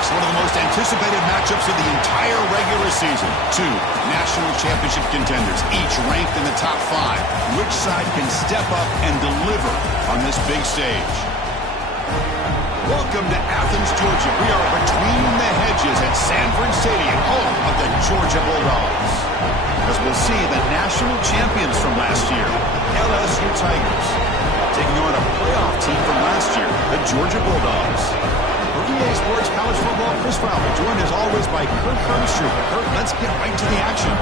Folks, one of the most anticipated matchups of the entire regular season. Two national championship contenders, each ranked in the top 5. Which side can step up and deliver on this big stage? Welcome to Athens, Georgia. We are between the hedges at Sanford Stadium, home of the Georgia Bulldogs. As we'll see, the national champions from last year, LSU Tigers, taking on a playoff team from last year, the Georgia Bulldogs. For EA Sports College Football, Chris Fowler, joined as always by Kirk Herbstreit. Kirk, let's get right to the action.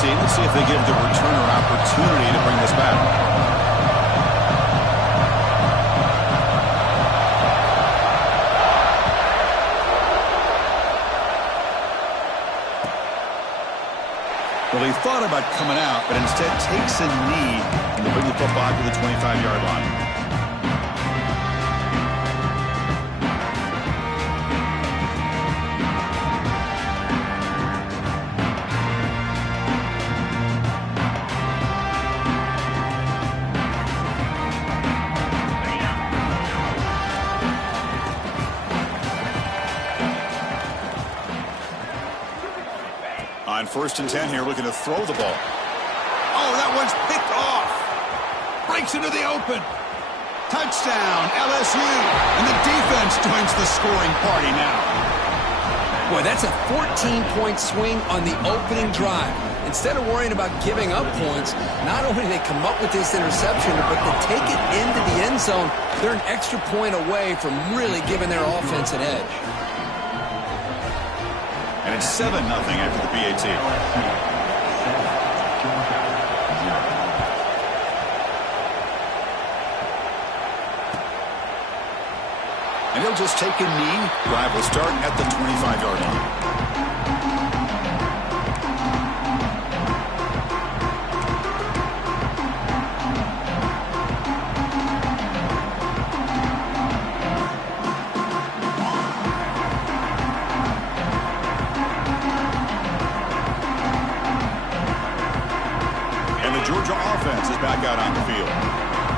Team. Let's see if they give the returner opportunity to bring this back. Well, he thought about coming out, but instead takes a knee and will bring the football to the 25-yard line. On 1st and 10 here, looking to throw the ball. Oh, that one's picked off. Breaks into the open. Touchdown, LSU. And the defense joins the scoring party now. Boy, that's a 14-point swing on the opening drive. Instead of worrying about giving up points, not only do they come up with this interception, but they take it into the end zone. They're an extra point away from really giving their offense an edge. And it's 7-0 after the PAT. And he'll just take a knee. Drive will start at the 25-yard line. Georgia offense is back out on the field.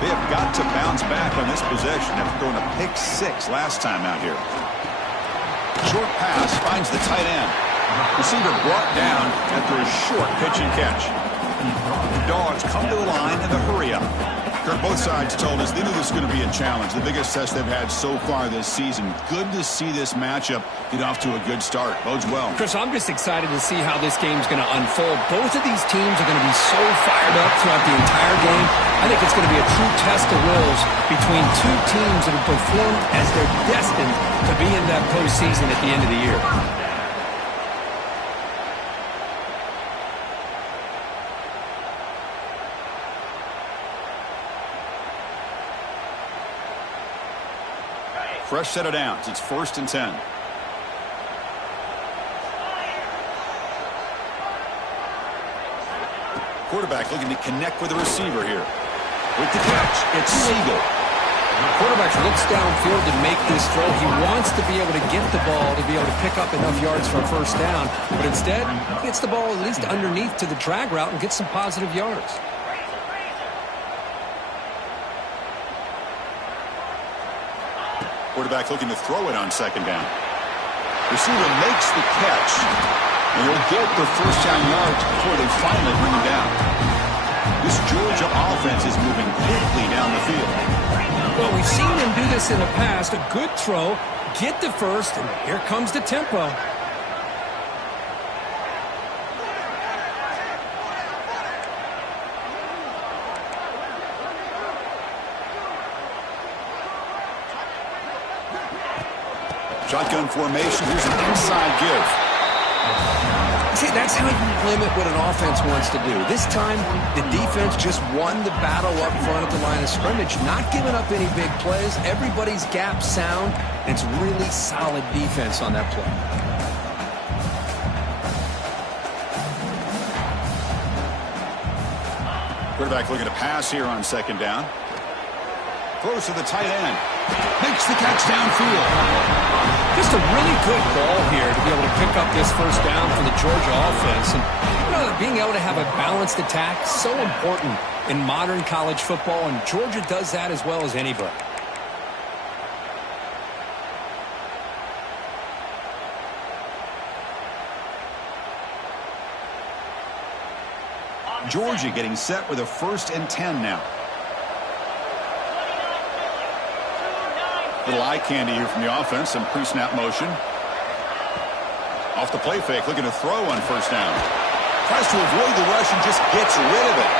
They have got to bounce back on this possession after throwing a pick 6 last time out here. Short pass finds the tight end. Receiver brought down after a short pitch and catch. Dogs come to the line in the hurry up. Kirk, both sides told us they knew this was going to be a challenge, the biggest test they've had so far this season. Good to see this matchup get off to a good start. Bodes well. Chris, I'm just excited to see how this game's going to unfold. Both of these teams are going to be so fired up throughout the entire game. I think it's going to be a true test of wills between two teams that have performed as they're destined to be in that postseason at the end of the year. Fresh set of downs. It's 1st and 10. Quarterback looking to connect with the receiver here. With the catch, it's Siegel. Quarterback looks downfield to make this throw. He wants to be able to get the ball to be able to pick up enough yards for a first down. But instead, he gets the ball at least underneath to the drag route and gets some positive yards. Quarterback looking to throw it on 2nd down. Receiver makes the catch, and he'll get the first down yards before they finally bring him down. This Georgia offense is moving quickly down the field. Well, we've seen him do this in the past. A good throw, get the first, and here comes the tempo. Shotgun formation. Here's an inside give. See, that's how you limit what an offense wants to do. This time, the defense just won the battle up front at the line of scrimmage, not giving up any big plays. Everybody's gap sound, and it's really solid defense on that play. Quarterback looking to pass here on 2nd down. Throws to the tight end. Makes the catch downfield. Just a really good ball here to be able to pick up this first down for the Georgia offense. And being able to have a balanced attack, so important in modern college football, and Georgia does that as well as anybody. Georgia getting set with a 1st and 10 now. Little eye candy here from the offense. Some pre-snap motion. Off the play fake. Looking to throw on 1st down. Tries to avoid the rush and just gets rid of it.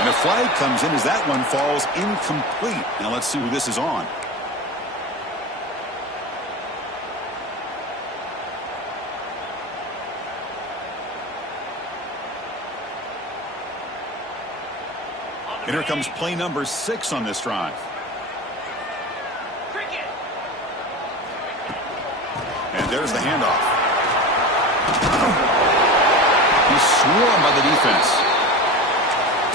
And a flag comes in as that one falls incomplete. Now let's see who this is on. And here comes play number 6 on this drive. And there's the handoff. He's swarmed by the defense.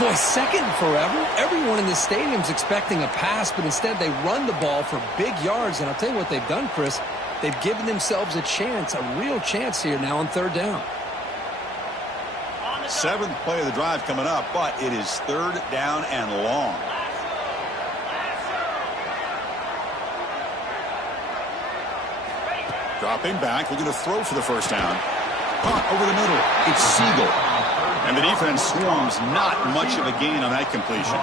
Boy, second and forever. Everyone in the stadium's expecting a pass, but instead they run the ball for big yards. And I'll tell you what they've done, Chris. They've given themselves a chance, a real chance here now on 3rd down. 7th play of the drive coming up, but it is 3rd down and long. Dropping back, looking to throw for the 1st down. Caught over the middle. It's Siegel. And the defense swarms, not much of a gain on that completion.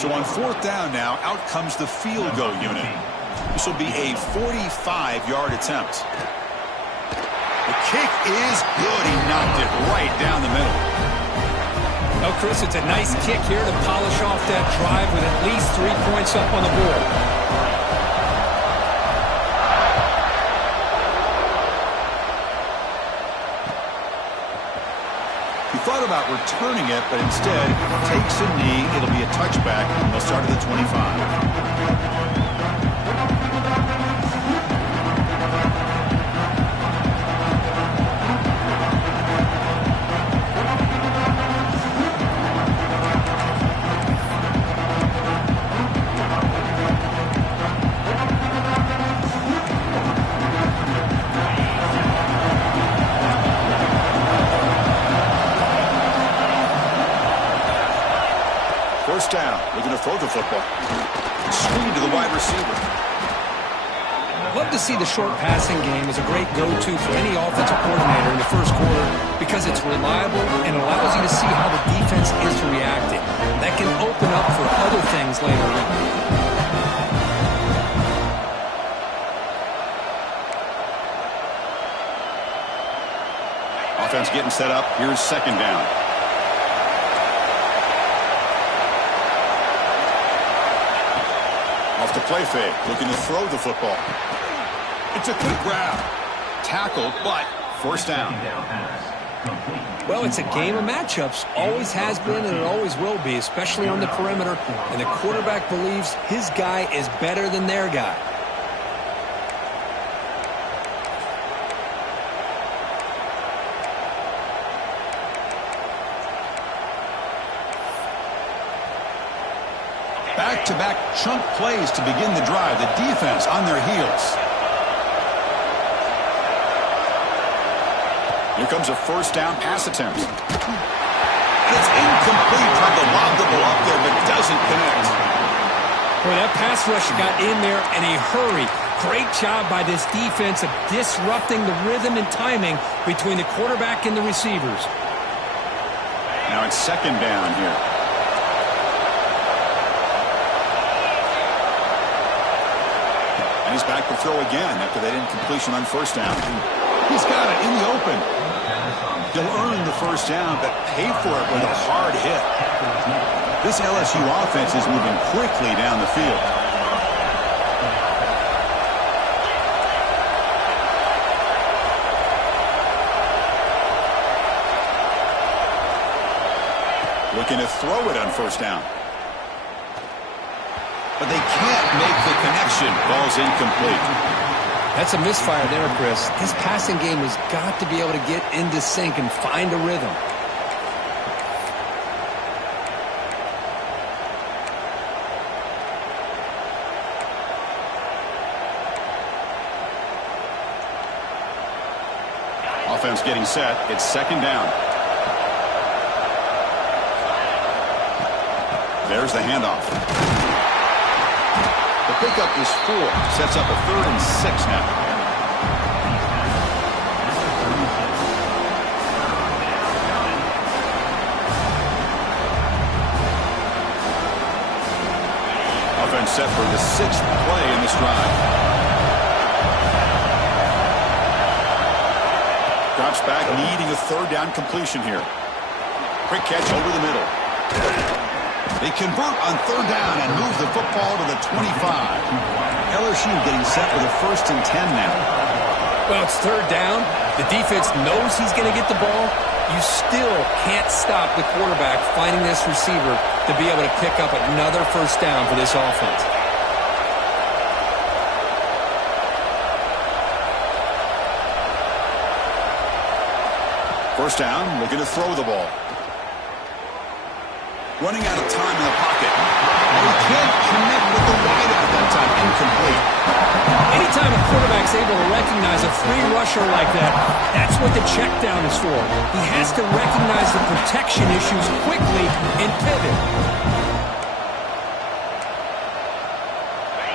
So on 4th down now, out comes the field goal unit. This will be a 45-yard attempt. The kick is good. He knocked it right down the middle. Well, Chris, it's a nice kick here to polish off that drive with at least 3 points up on the board. He thought about returning it, but instead takes a knee. It'll be a touchback, and they'll start at the 25. Down. Looking to throw the football. Screen to the wide receiver. Love to see the short passing game as a great go-to for any offensive coordinator in the 1st quarter because it's reliable and allows you to see how the defense is reacting. That can open up for other things later on. Offense getting set up. Here's 2nd down. Off the play fake, looking to throw the football. It's a quick grab. Tackle, but 1st down. Well, it's a game of matchups. Always has been and it always will be, especially on the perimeter. And the quarterback believes his guy is better than their guy. Back-to-back chunk plays to begin the drive. The defense on their heels. Here comes a 1st down pass attempt. It's incomplete. Tried to lob the ball up there, but doesn't connect. Boy, that pass rush got in there in a hurry. Great job by this defense of disrupting the rhythm and timing between the quarterback and the receivers. Now it's 2nd down here. And he's back to throw again after that incompletion on 1st down. He's got it in the open. He'll earn the 1st down, but pay for it with a hard hit. This LSU offense is moving quickly down the field. Looking to throw it on 1st down. But they can't make the connection. Ball's incomplete. That's a misfire there, Chris. This passing game has got to be able to get into sync and find a rhythm. offense getting set. It's second down. There's the handoff. The pickup is 4. Sets up a 3rd and 6 now. Offense set for the 6th play in this drive. Drops back, needing a 3rd down completion here. Quick catch over the middle. They convert on 3rd down and move the football to the 25. LSU getting set with a 1st and 10 now. Well, it's 3rd down. The defense knows he's going to get the ball. You still can't stop the quarterback finding this receiver to be able to pick up another 1st down for this offense. First down, looking to throw the ball. Running out of time in the pocket. And he can't connect with the wideout that time. Incomplete. Anytime a quarterback's able to recognize a free rusher like that, that's what the check down is for. He has to recognize the protection issues quickly and pivot.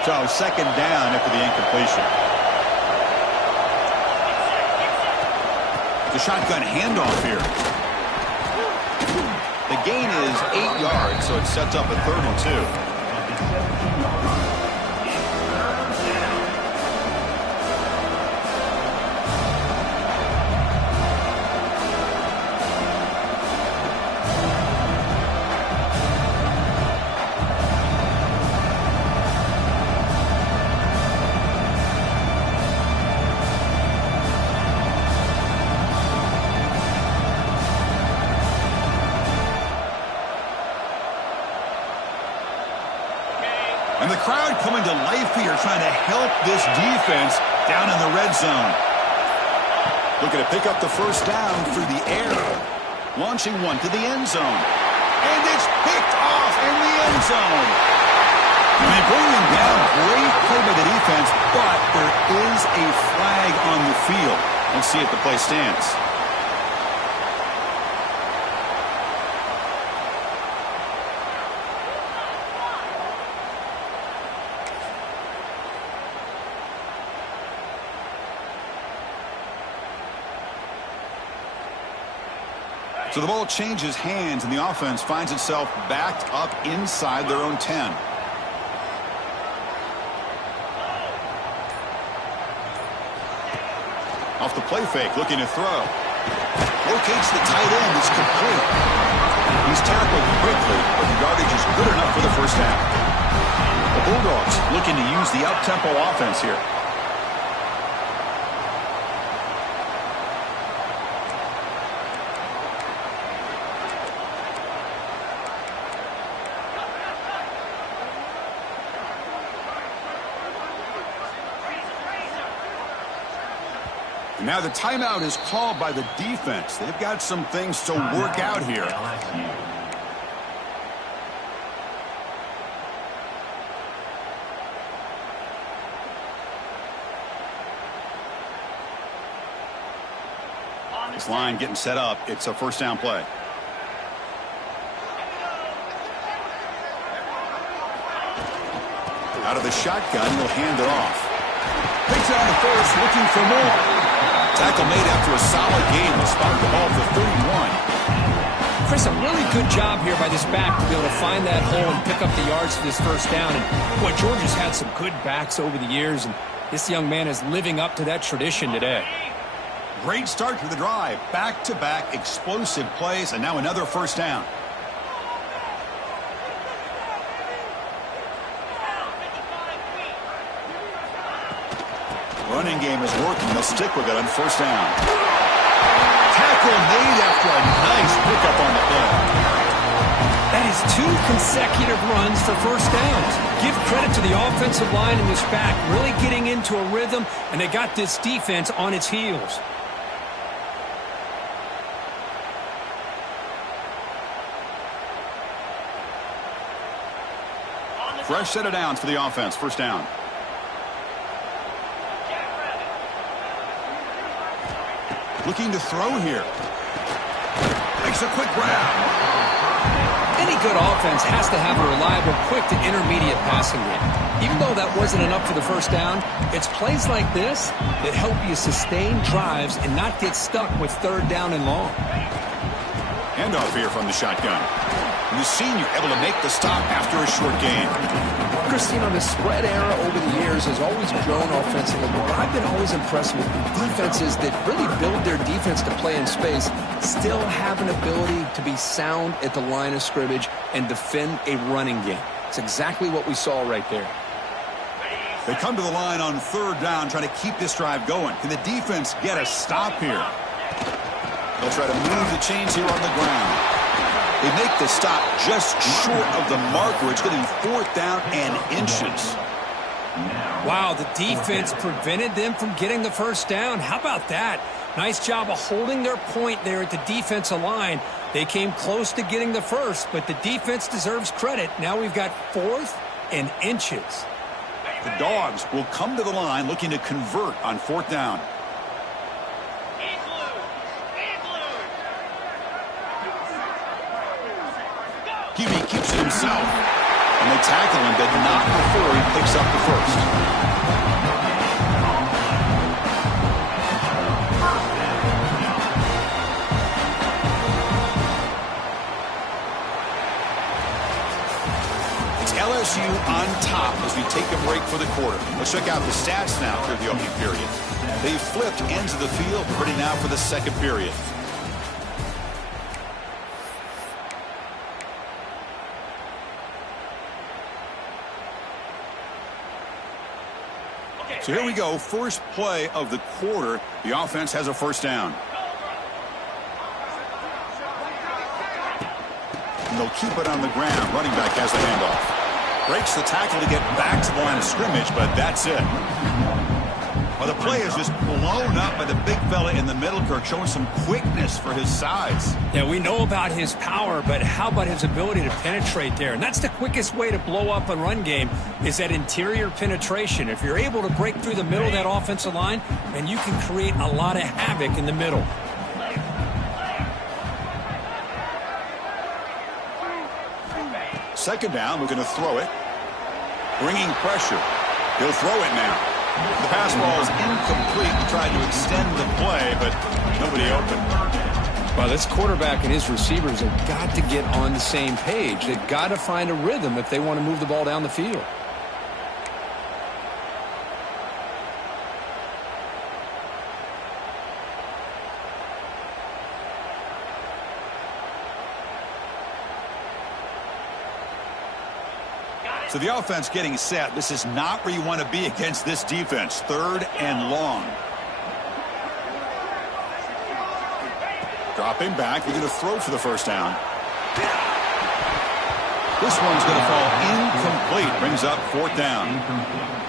So second down after the incompletion. The shotgun handoff here. The gain is 8 yards, so it sets up a 3rd and 2. And the crowd coming to life here, trying to help this defense down in the red zone. Looking to pick up the 1st down through the air. Launching one to the end zone. And it's picked off in the end zone. And they bring him down. Great play by the defense, but there is a flag on the field. Let's see if the play stands. So the ball changes hands, and the offense finds itself backed up inside their own 10. Off the play fake, looking to throw. Locates the tight end. It's complete. He's tackled quickly, but the yardage is good enough for the 1st down. The Bulldogs looking to use the up-tempo offense here. Now the timeout is called by the defense. They've got some things to work out here. This line getting set up. It's a 1st down play. Out of the shotgun, he'll hand it off. Picks it on the 1st, looking for more. Tackle made after a solid game. Will spot the ball for 31. Chris, a really good job here by this back to be able to find that hole and pick up the yards for this 1st down. And boy, Georgia's had some good backs over the years, and this young man is living up to that tradition today. Great start to the drive. Back-to-back explosive plays, and now another 1st down. Running game is working. They'll stick with it on 1st down. Tackle made after a nice pickup on the play. That is 2 consecutive runs for 1st downs. Give credit to the offensive line in this back, really getting into a rhythm, and they got this defense on its heels. Fresh set of downs for the offense. 1st down. Looking to throw here. Makes a quick grab. Any good offense has to have a reliable, quick to intermediate passing game. Even though that wasn't enough for the first down, it's plays like this that help you sustain drives and not get stuck with third down and long. Handoff here from the shotgun. And the senior able to make the stop after a short gain. Christine, the spread era over the years has always grown offensively, but I've been always impressed with defenses that really build their defense to play in space, still have an ability to be sound at the line of scrimmage and defend a running game. It's exactly what we saw right there. They come to the line on third down, trying to keep this drive going. Can the defense get a stop here? They'll try to move the chains here on the ground. They make the stop just short of the marker. It's getting fourth down and inches. Wow, the defense prevented them from getting the first down. How about that? Nice job of holding their point there at the defensive line. They came close to getting the first, but the defense deserves credit. Now we've got fourth and inches. The Dogs will come to the line looking to convert on fourth down. QB keeps it himself. And they tackle him, but not before he picks up the first. It's LSU on top as we take a break for the quarter. Let's check out the stats now for the opening period. They've flipped ends of the field, ready now for the second period. So here we go, first play of the quarter. The offense has a first down. And they'll keep it on the ground. Running back has the handoff. Breaks the tackle to get back to the line of scrimmage, but that's it. Well, the play is just blown up by the big fella in the middle, Kirk, showing some quickness for his size. Yeah, we know about his power, but how about his ability to penetrate there? And that's the quickest way to blow up a run game is that interior penetration. If you're able to break through the middle of that offensive line, then you can create a lot of havoc in the middle. Second down, we're going to throw it. Bringing pressure. He'll throw it now. The pass ball is incomplete. He tried to extend the play, but nobody open. Well, this quarterback and his receivers have got to get on the same page. They've got to find a rhythm if they want to move the ball down the field. So the offense getting set. This is not where you want to be against this defense. Third and long. Dropping back. They're going to throw for the first down. This one's going to fall incomplete. Brings up fourth down.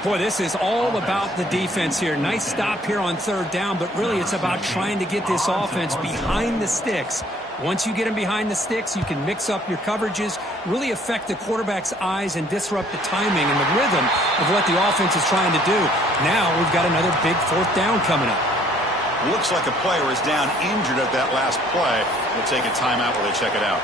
Boy, this is all about the defense here. Nice stop here on third down, but really it's about trying to get this offense behind the sticks. Once you get them behind the sticks, you can mix up your coverages, really affect the quarterback's eyes and disrupt the timing and the rhythm of what the offense is trying to do. Now we've got another big fourth down coming up. Looks like a player is down injured at that last play. We'll take a timeout while they check it out.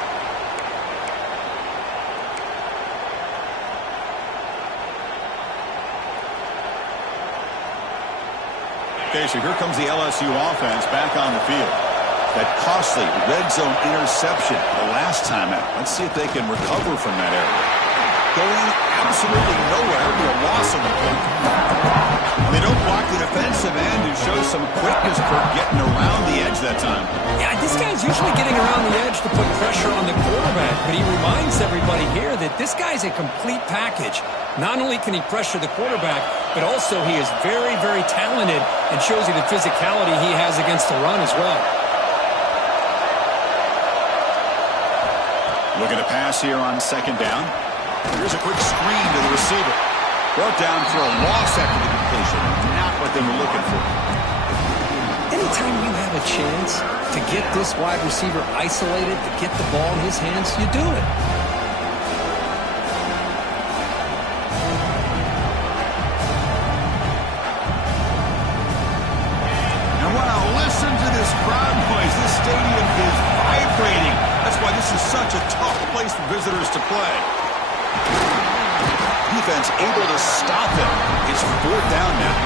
Okay, so here comes the LSU offense back on the field. That costly red zone interception the last time out. Let's see if they can recover from that area. Going absolutely nowhere. It'll be a loss of the play. They don't block the defensive end, who shows some quickness for getting around the edge that time. Yeah, this guy's usually getting around the edge to put pressure on the quarterback, but he reminds everybody here that this guy's a complete package. Not only can he pressure the quarterback, but also he is very, very talented and shows you the physicality he has against the run as well. Looking to pass here on second down. Here's a quick screen to the receiver. Brought down for a loss after the completion. Not what they were looking for. Anytime you have a chance to get this wide receiver isolated, to get the ball in his hands, you do it. And wow, listen Listen to this crowd noise. This stadium is vibrating. That's why this is such a tough place for visitors to play. Defense able to stop it. It's 4th down now.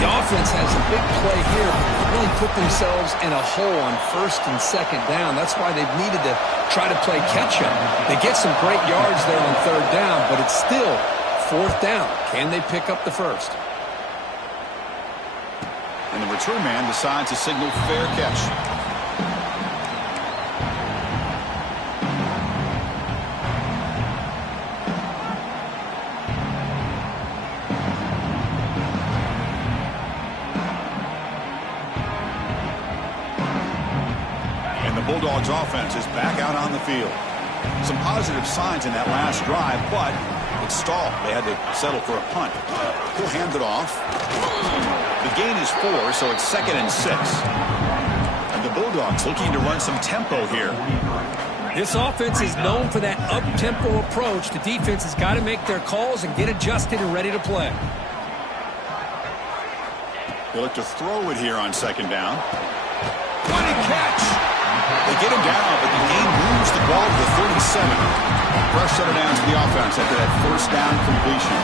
The offense has a big play here. Really put themselves in a hole on 1st and 2nd down. That's why they've needed to try to play catch-up. They get some great yards there on 3rd down, but it's still 4th down. Can they pick up the first? And the return man decides to signal fair catch. Bulldogs offense is back out on the field. Some positive signs in that last drive, but it stalled. They had to settle for a punt. He'll hand it off. The gain is 4, so it's 2nd and 6. And the Bulldogs looking to run some tempo here. This offense is known for that up-tempo approach. The defense has got to make their calls and get adjusted and ready to play. They look to throw it here on 2nd down. What a catch! They get him down, but the game moves the ball to the 37. Fresh set of downs for the offense after that 1st down completion.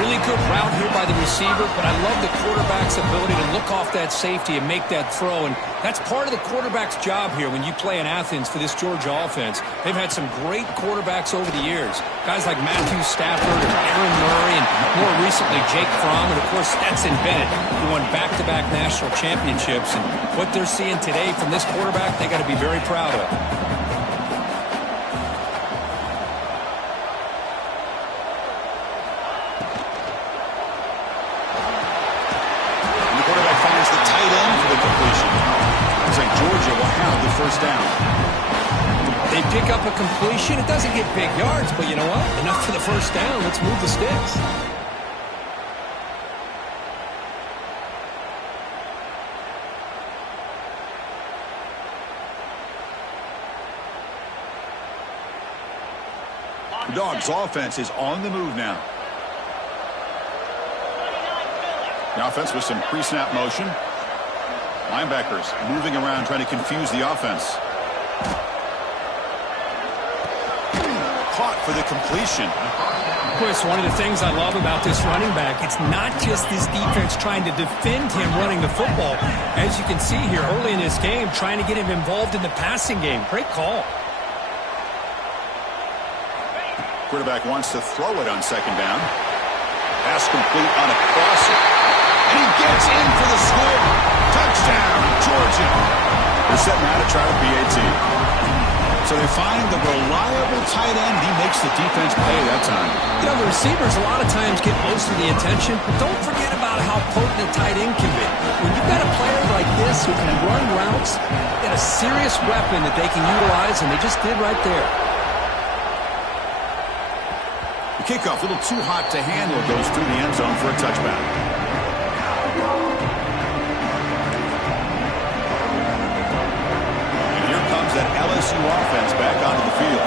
Really good route here by the receiver, but I love the quarterback's ability to look off that safety and make that throw. And that's part of the quarterback's job here when you play in Athens for this Georgia offense. They've had some great quarterbacks over the years. Guys like Matthew Stafford and Aaron Murray, and more recently Jake Fromm, and of course Stetson Bennett, who won back-to-back national championships. And what they're seeing today from this quarterback, they got to be very proud of. Georgia will have the 1st down. They pick up a completion. It doesn't get big yards, but you know what? Enough for the 1st down. Let's move the sticks. The Dogs' offense is on the move now. The offense with some pre-snap motion. Linebackers moving around trying to confuse the offense. Caught for the completion. Chris, one of the things I love about this running back, it's not just this defense trying to defend him running the football. As you can see here early in this game, trying to get him involved in the passing game. Great call. Quarterback wants to throw it on 2nd down. Pass complete on a crosser. And he gets in for the score. Touchdown, Georgia. They're setting out to try to PAT. So they find the reliable tight end. He makes the defense pay that time. You know, the receivers a lot of times get most of the attention, but don't forget about how potent a tight end can be. When you've got a player like this who can run routes, they got a serious weapon that they can utilize, and they just did right there. The kickoff, a little too hot to handle, goes through the end zone for a touchback. That LSU offense back onto the field.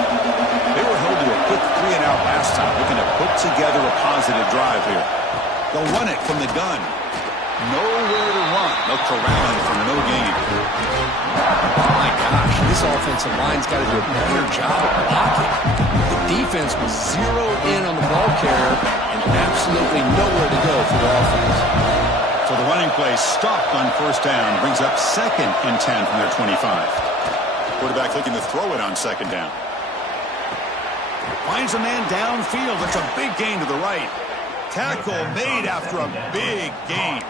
They were held to a quick 3-and-out last time, looking to put together a positive drive here. They'll run it from the gun. Nowhere to run. They'll corral him for no gain. Oh my gosh, this offensive line's got to do a better job of blocking. The defense was zeroed in on the ball carrier and absolutely nowhere to go for the offense. So the running play stopped on 1st down, brings up 2nd and 10 from their 25. Quarterback looking to throw it on 2nd down. Finds a man downfield. That's a big gain to the right. Tackle made after a big gain.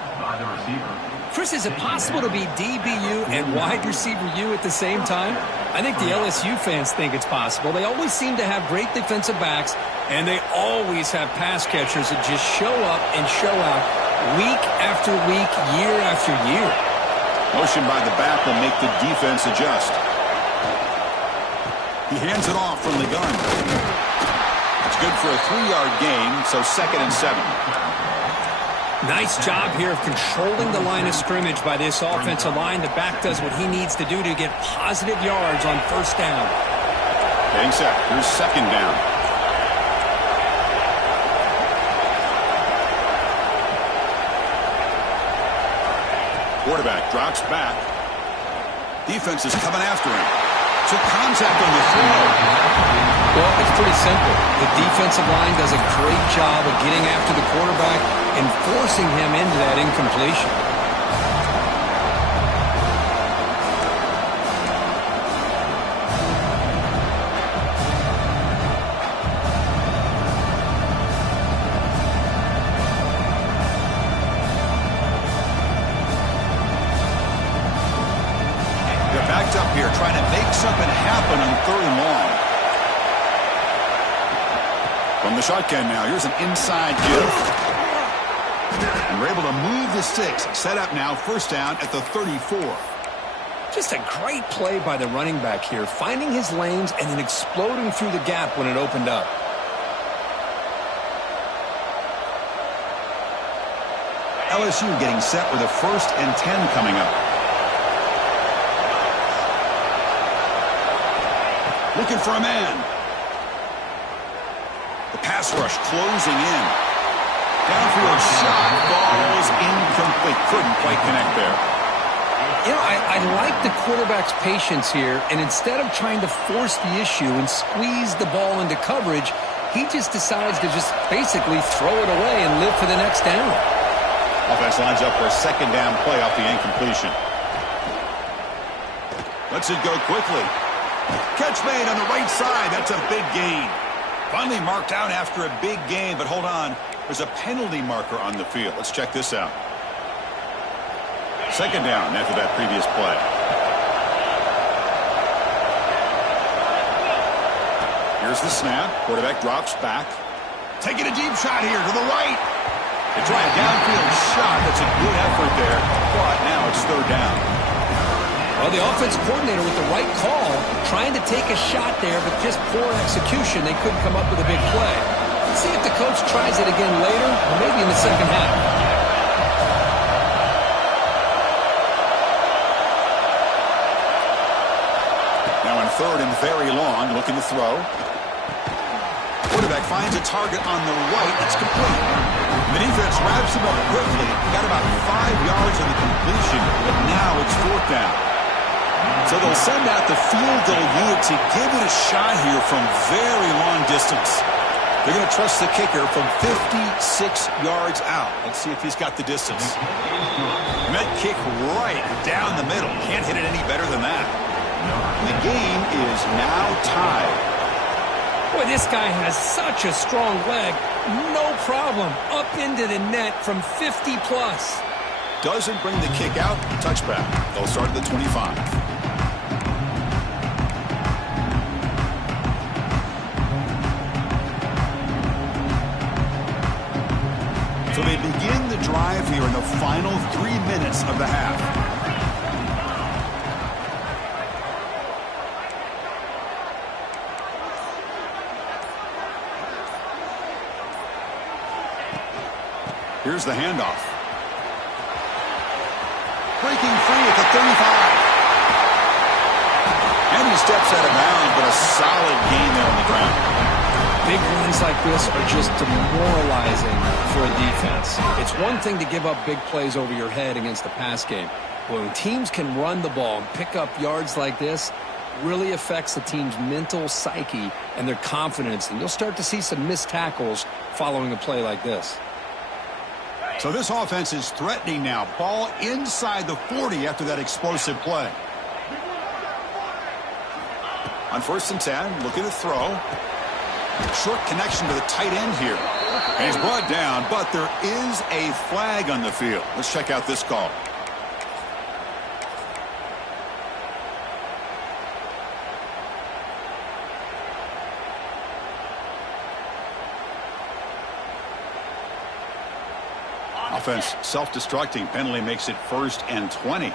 Chris, is it possible to be DBU and wide receiver U at the same time? I think the LSU fans think it's possible. They always seem to have great defensive backs, and they always have pass catchers that just show up and show out week after week, year after year. Motion by the back will make the defense adjust. He hands it off from the gun. It's good for a 3-yard gain, so 2nd and 7. Nice job here of controlling the line of scrimmage by this offensive line. The back does what he needs to do to get positive yards on 1st down. Getting set. Here's 2nd down. Quarterback drops back. Defense is coming after him. So contact on the throw. Well, it's pretty simple. The defensive line does a great job of getting after the quarterback and forcing him into that incompletion. They're backed up here trying to make something happen on 3rd and long. From the shotgun now, here's an inside give. And we're able to move the sticks. Set up now, 1st down at the 34. Just a great play by the running back here, finding his lanes and then exploding through the gap when it opened up. LSU getting set with a 1st and 10 coming up. Looking for a man. The pass rush closing in. Downfield shot falls incomplete. Couldn't quite connect there. You know, I like the quarterback's patience here, and instead of trying to force the issue and squeeze the ball into coverage, he just decides to just basically throw it away and live for the next down. Offense lines up for a 2nd down play off the incompletion. Lets it go quickly. Catch made on the right side. That's a big gain. Finally marked out after a big gain, but hold on. There's a penalty marker on the field. Let's check this out. 2nd down after that previous play. Here's the snap. Quarterback drops back. Taking a deep shot here to the right. They try a downfield shot. That's a good effort there, but now it's 3rd down. Well, the offense coordinator with the right call, trying to take a shot there, but just poor execution. They couldn't come up with a big play. Let's see if the coach tries it again later, or maybe in the 2nd half. Now in 3rd and very long, looking to throw. Quarterback finds a target on the right. It's complete. The defense wraps him up quickly. Got about 5 yards on the completion, but now it's 4th down. So they'll send out the field goal unit to give it a shot here from very long distance. They're going to trust the kicker from 56 yards out. Let's see if he's got the distance. Met kick right down the middle. Can't hit it any better than that. The game is now tied. Boy, this guy has such a strong leg. No problem. Up into the net from 50 plus. Doesn't bring the kick out. Touchback. They'll start at the 25. So they begin the drive here in the final 3 minutes of the half. Here's the handoff. Breaking free at the 35. And he steps out of bounds, but a solid gain there on the ground. Big runs like this are just demoralizing for a defense. It's one thing to give up big plays over your head against the pass game. But when teams can run the ball and pick up yards like this, really affects the team's mental psyche and their confidence. And you'll start to see some missed tackles following a play like this. So this offense is threatening now. Ball inside the 40 after that explosive play. On 1st and 10, looking to throw. Short connection to the tight end here. And he's brought down, but there is a flag on the field. Let's check out this call. Offense self-destructing. Penalty makes it 1st and 20.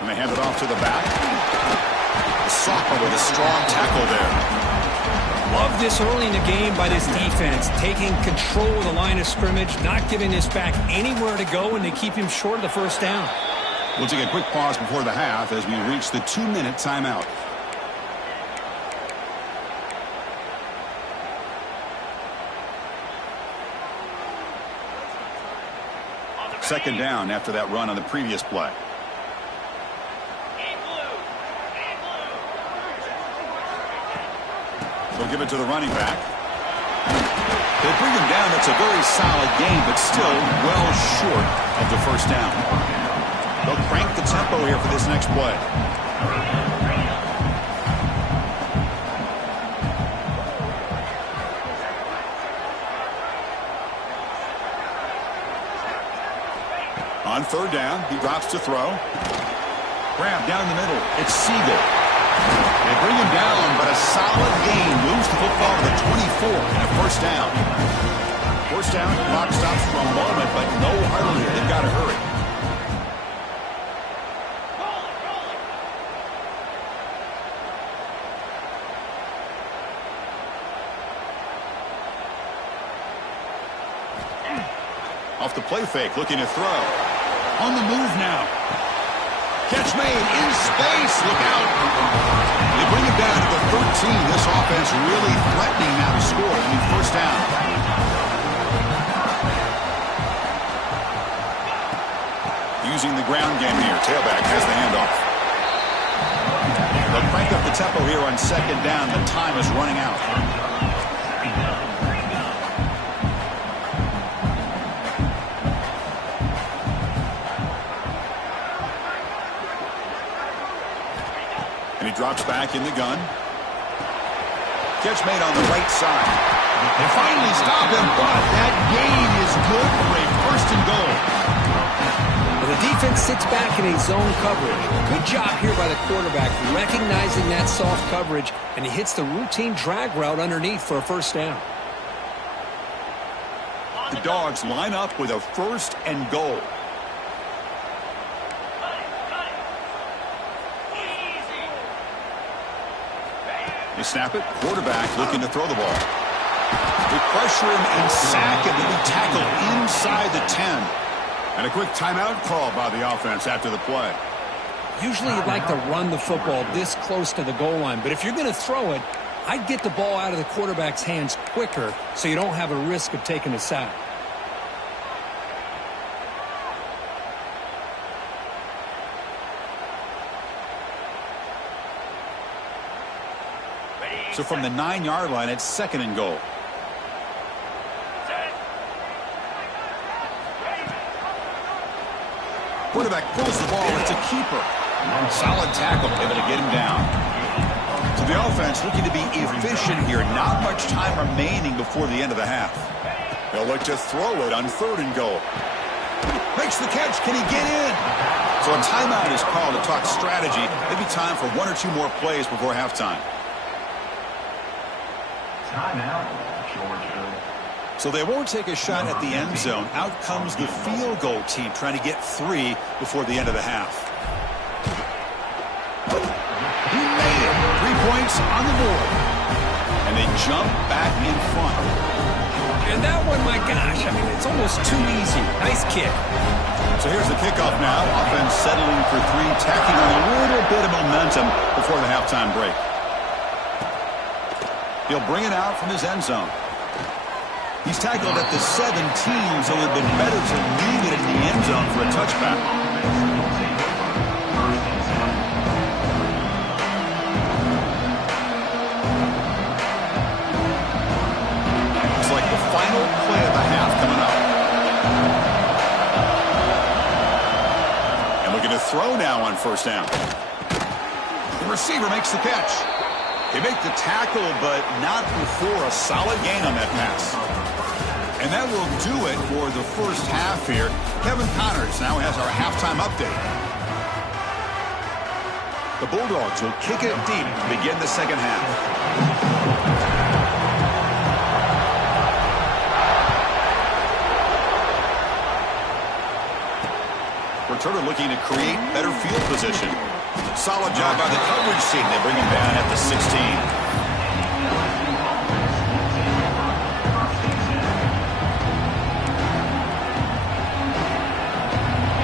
And they hand it off to the back. The sophomore with a strong tackle there. Love this early in the game by this defense, taking control of the line of scrimmage, not giving this back anywhere to go, and they keep him short of the 1st down. We'll take a quick pause before the half as we reach the 2-minute timeout. Second down after that run on the previous play. They'll give it to the running back. They bring him down. That's a very solid gain, but still well short of the first down. They'll crank the tempo here for this next play. On third down, he drops to throw. Grab down the middle. It's Siegel. They bring him down, but a solid gain moves the football to the 24 and a first down. First down, clock stops for a moment, but no huddle here. They've got to hurry. Off the play fake, looking to throw. On the move now. Catch made in space. Look out. They bring it down to the 13. This offense really threatening now to score. I mean, first down. Using the ground game here. Tailback has the handoff. They'll crank up the tempo here on second down. The time is running out. Drops back in the gun. Catch made on the right side. They finally stop him, but that gain is good for a first and goal. Well, the defense sits back in a zone coverage. Good job here by the quarterback, recognizing that soft coverage, and he hits the routine drag route underneath for a first down. The Dogs line up with a first and goal. They snap it. Quarterback looking to throw the ball. They pressure him and sack him. He'll be tackled inside the 10. And a quick timeout call by the offense after the play. Usually you'd like to run the football this close to the goal line, but if you're going to throw it, I'd get the ball out of the quarterback's hands quicker so you don't have a risk of taking a sack. So from the 9-yard line, it's second and goal. Quarterback pulls the ball. It's a keeper. Solid tackle, able to get him down. So the offense looking to be efficient here. Not much time remaining before the end of the half. They'll look to throw it on third and goal. Makes the catch. Can he get in? So a timeout is called to talk strategy. Maybe time for one or two more plays before halftime. So they won't take a shot at the end zone. Out comes the field goal team trying to get 3 before the end of the half. He made it. 3 points on the board. And they jump back in front. And that one, my gosh, I mean, it's almost too easy. Nice kick. So here's the kickoff now. Offense settling for 3, tacking on a little bit of momentum before the halftime break. He'll bring it out from his end zone. He's tackled at the 17, so it would have been better to leave it in the end zone for a touchback. Looks like the final play of the half coming up. And looking to throw now on first down. The receiver makes the catch. They make the tackle, but not before a solid gain on that pass. And that will do it for the first half here. Kevin Connors now has our halftime update. The Bulldogs will kick it deep to begin the second half. Returner looking to create better field position. Solid job by the coverage team. They bring him down at the 16.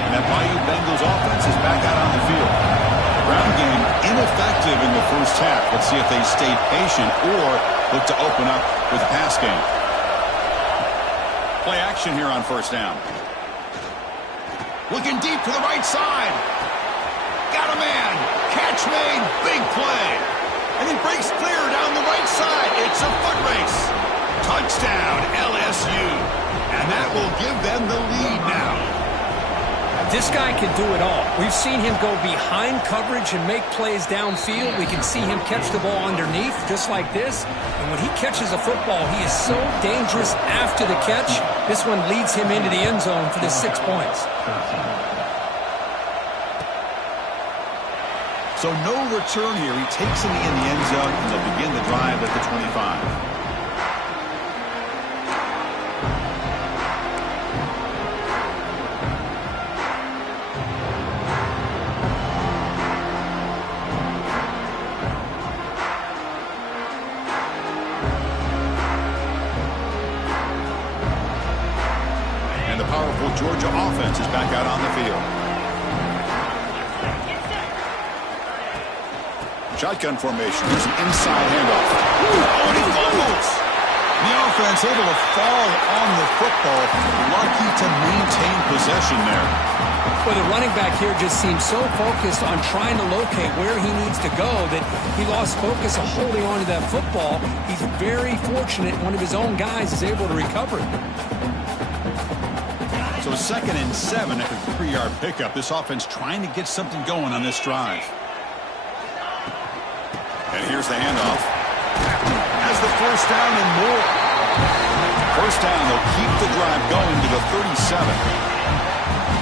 And that Bayou Bengals offense is back out on the field. The ground game ineffective in the first half. Let's see if they stay patient or look to open up with a pass game. Play action here on first down. Looking deep to the right side. Got a man. Catch made. Big play. And he breaks clear down the right side. It's a foot race. Touchdown, LSU. And that will give them the lead now. This guy can do it all. We've seen him go behind coverage and make plays downfield. We can see him catch the ball underneath, just like this. And when he catches a football, he is so dangerous after the catch. This one leads him into the end zone for the 6 points. So no return here. He takes him in the end zone, and they'll begin the drive at the 25. Georgia offense is back out on the field. Shotgun formation. Here's an inside handoff. Oh, and he fumbles. The offense able to fall on the football. Lucky to maintain possession there. Well, the running back here just seems so focused on trying to locate where he needs to go that he lost focus of holding on to that football. He's very fortunate one of his own guys is able to recover it. So 2nd and 7 after the 3-yard pickup. This offense trying to get something going on this drive. And here's the handoff. Has the first down and more. First down, they'll keep the drive going to the 37.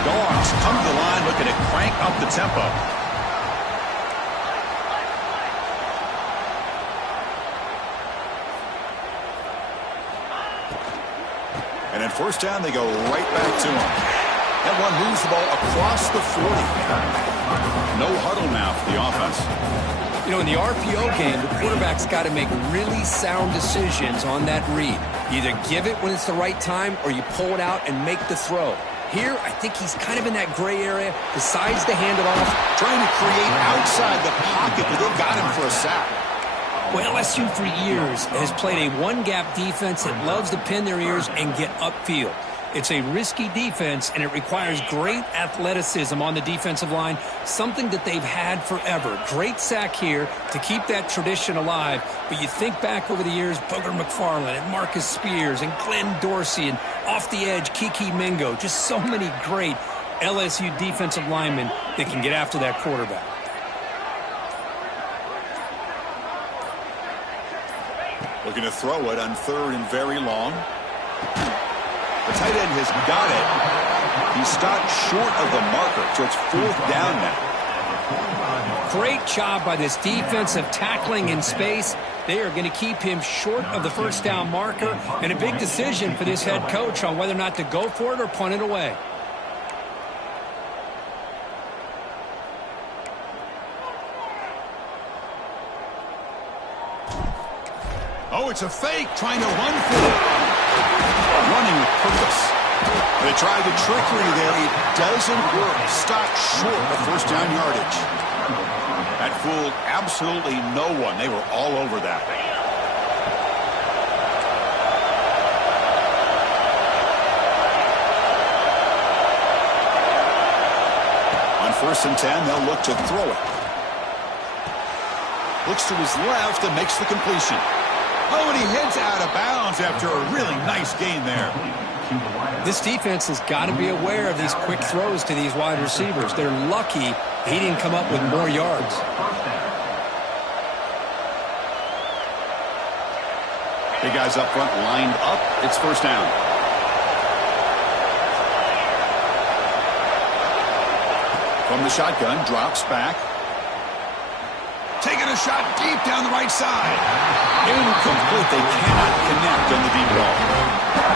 Dogs come to the line looking to crank up the tempo. And at first down, they go right back to him. That one moves the ball across the 40. No huddle now for the offense. You know, in the RPO game, the quarterback's got to make really sound decisions on that read. You either give it when it's the right time or you pull it out and make the throw. Here, I think he's kind of in that gray area, decides to hand it off. Trying to create outside the pocket, but they've got him for a sack. Well, LSU for years has played a one-gap defense that loves to pin their ears and get upfield. It's a risky defense, and it requires great athleticism on the defensive line, something that they've had forever. Great sack here to keep that tradition alive, but you think back over the years, Booger McFarland and Marcus Spears and Glenn Dorsey and off the edge, Kiki Mingo, just so many great LSU defensive linemen that can get after that quarterback. Looking to throw it on 3rd and very long. The tight end has got it. He stopped short of the marker, so it's 4th down now. Great job by this defensive tackling in space. They are going to keep him short of the first down marker, and a big decision for this head coach on whether or not to go for it or punt it away. Oh, it's a fake, trying to run for it. Running with purpose. They tried the trickery there. It doesn't work. Stopped short of first down yardage. That fooled absolutely no one. They were all over that. On 1st and 10, they'll look to throw it. Looks to his left and makes the completion. Oh, and he heads out of bounds after a really nice gain there. This defense has got to be aware of these quick throws to these wide receivers. They're lucky he didn't come up with more yards. Big guys up front lined up. It's first down. From the shotgun, drops back. Taking a shot deep down the right side. Incomplete. They cannot connect on the deep ball.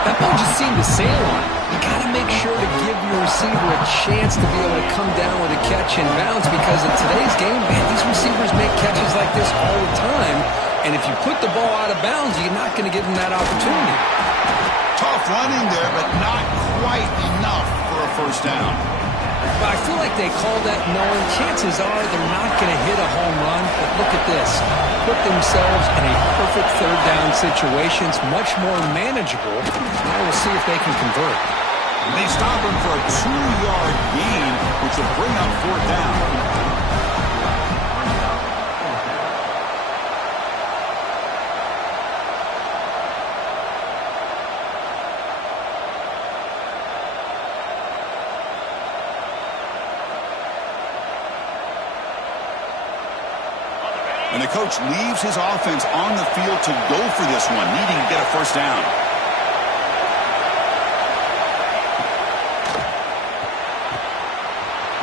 That ball just seemed to sail on. You got to make sure to give your receiver a chance to be able to come down with a catch and bounce, because in today's game, man, these receivers make catches like this all the time. And if you put the ball out of bounds, you're not going to give them that opportunity. Tough running there, but not quite enough for a first down. But I feel like they call that knowing chances are they're not going to hit a home run. But look at this. Put themselves in a perfect 3rd down situation. It's much more manageable. Now we'll see if they can convert. They stop him for a 2-yard gain, which will bring up 4th down. And the coach leaves his offense on the field to go for this one, needing to get a 1st down.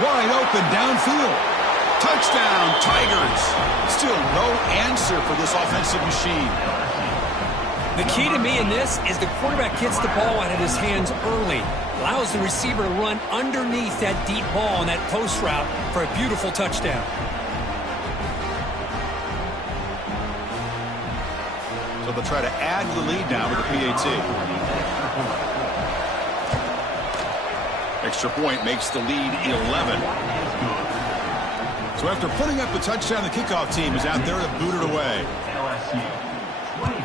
Wide open downfield. Touchdown, Tigers. Still no answer for this offensive machine. The key to me in this is the quarterback gets the ball out of his hands early, allows the receiver to run underneath that deep ball on that post route for a beautiful touchdown. So they'll try to add to the lead now with the PAT. Extra point makes the lead 11. So after putting up the touchdown, the kickoff team is out there to boot it away. LSU 24,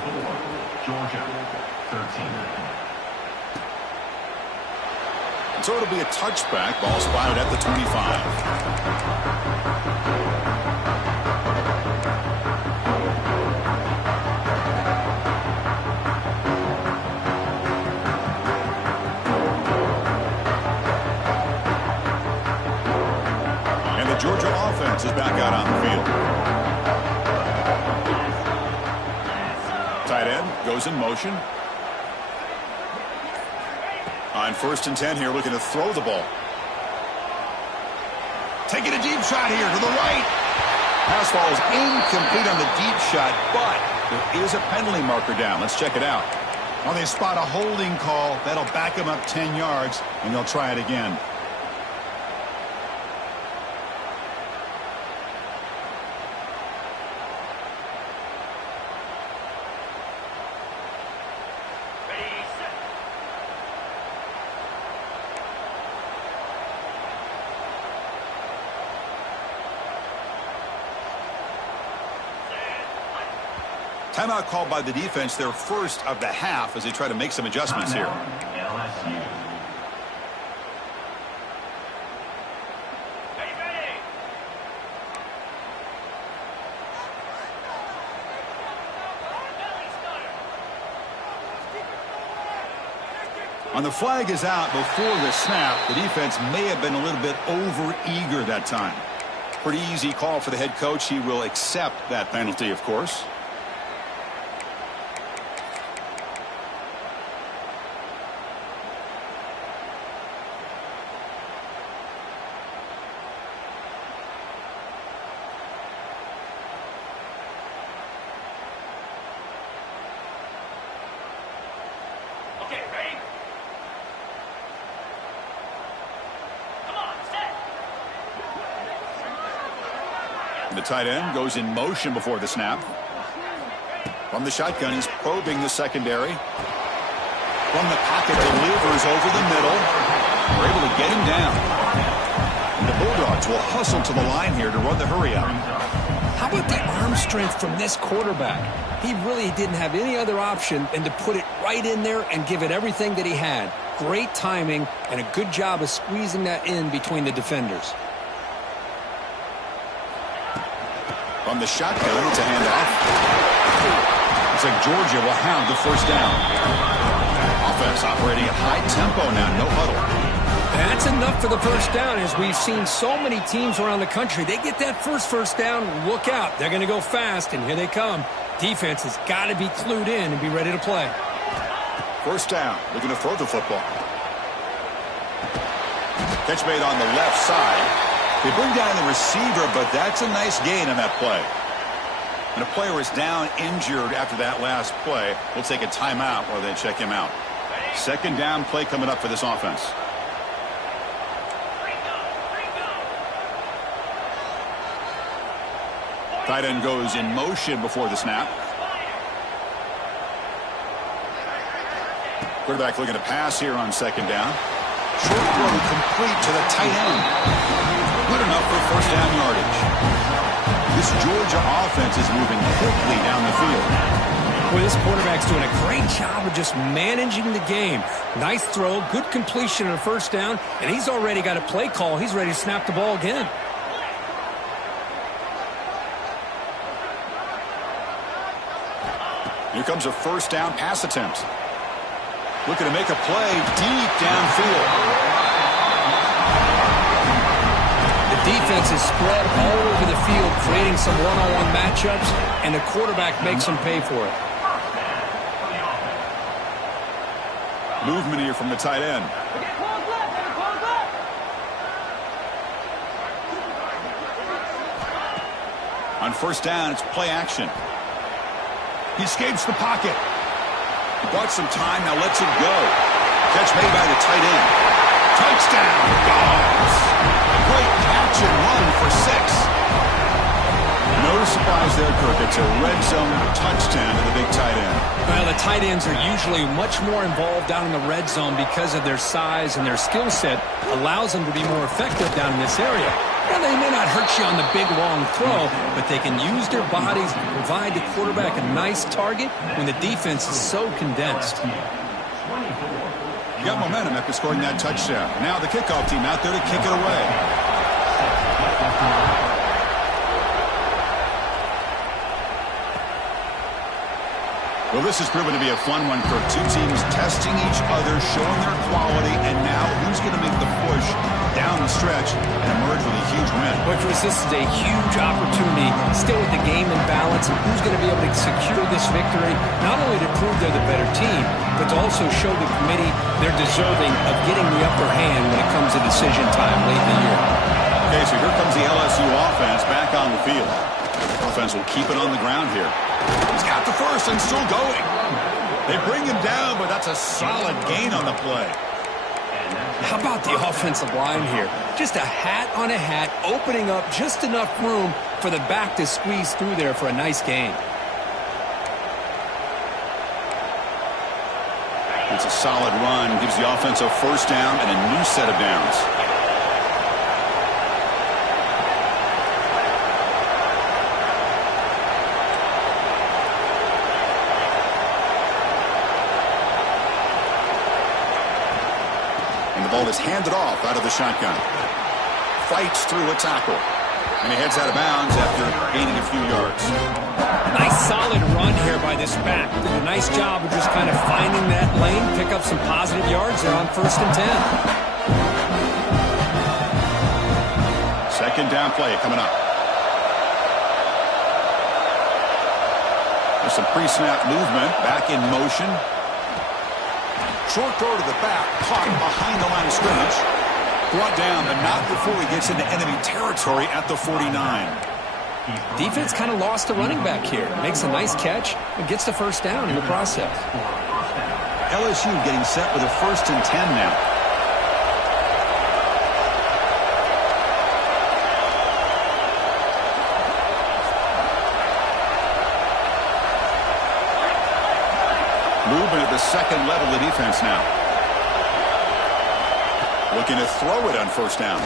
Georgia 13. And so it'll be a touchback. Ball spotted at the 25. Georgia offense is back out on the field. Tight end goes in motion. On 1st and 10 here, looking to throw the ball. Taking a deep shot here to the right. Pass ball is incomplete on the deep shot, but there is a penalty marker down. Let's check it out. Well, they spot a holding call. That'll back them up 10 yards, and they'll try it again. Timeout called by the defense, their first of the half, as they try to make some adjustments here. LSU. On the flag is out before the snap. The defense may have been a little bit over-eager that time. Pretty easy call for the head coach. He will accept that penalty, of course. The tight end goes in motion before the snap. From the shotgun, he's probing the secondary. From the pocket, delivers over the middle. We're able to get him down. And the Bulldogs will hustle to the line here to run the hurry up. How about the arm strength from this quarterback? He really didn't have any other option than to put it right in there and give it everything that he had. Great timing and a good job of squeezing that in between the defenders. From the shotgun, it's a handoff. Looks like Georgia will have the 1st down. Offense operating at high tempo now, no huddle. That's enough for the 1st down. As we've seen so many teams around the country, they get that first down, look out. They're going to go fast, and here they come. Defense has got to be clued in and be ready to play. 1st down, looking to throw the football. Catch made on the left side. They bring down the receiver, but that's a nice gain on that play. And a player is down injured after that last play. We'll take a timeout while they check him out. 2nd down play coming up for this offense. Tight end goes in motion before the snap. Quarterback looking to pass here on 2nd down. Short throw complete to the tight end. Good enough for 1st down yardage. This Georgia offense is moving quickly down the field. Boy, this quarterback's doing a great job of just managing the game. Nice throw, good completion and a first down, and he's already got a play call. He's ready to snap the ball again. Here comes a first down pass attempt. Looking to make a play deep downfield. The defense is spread all over the field, creating some one-on-one matchups, and the quarterback makes them pay for it. Movement here from the tight end. On first down, it's play action. He escapes the pocket. He bought some time, now lets him go. Catch made by the tight end. Touchdown, Dogs. Great catch and run for 6. No surprise there, Kirk. It's a red zone touchdown to the big tight end. Well, the tight ends are usually much more involved down in the red zone because of their size and their skill set allows them to be more effective down in this area. Now, they may not hurt you on the big, long throw, but they can use their bodies to provide the quarterback a nice target when the defense is so condensed. You got momentum after scoring that touchdown. Now the kickoff team out there to kick it away. Well, this has proven to be a fun one for two teams testing each other, showing their quality, and now who's going to make the push down the stretch and emerge with a huge win. Well, Chris, this is a huge opportunity, still with the game in balance, and who's going to be able to secure this victory, not only to prove they're the better team, but to also show the committee they're deserving of getting the upper hand when it comes to decision time late in the year. Okay, so here comes the LSU offense back on the field. Offense will keep it on the ground here. He's got the first and still going. They bring him down, but that's a solid gain on the play. How about the offensive line here? Just a hat on a hat, opening up just enough room for the back to squeeze through there for a nice gain. It's a solid run, gives the offense a first down and a new set of downs. Ball is handed off out of the shotgun. Fights through a tackle. And he heads out of bounds after gaining a few yards. Nice solid run here by this back. Did a nice job of just kind of finding that lane, pick up some positive yards there on 1st and 10. Second down play coming up. There's some pre-snap movement. Back in motion. Short throw to the back, caught behind the line of scrimmage. Brought down, but not before he gets into enemy territory at the 49. Defense kind of lost the running back here. Makes a nice catch and gets the first down in the process. LSU getting set with a 1st and 10 now. Movement at the second level of defense now. Looking to throw it on first down.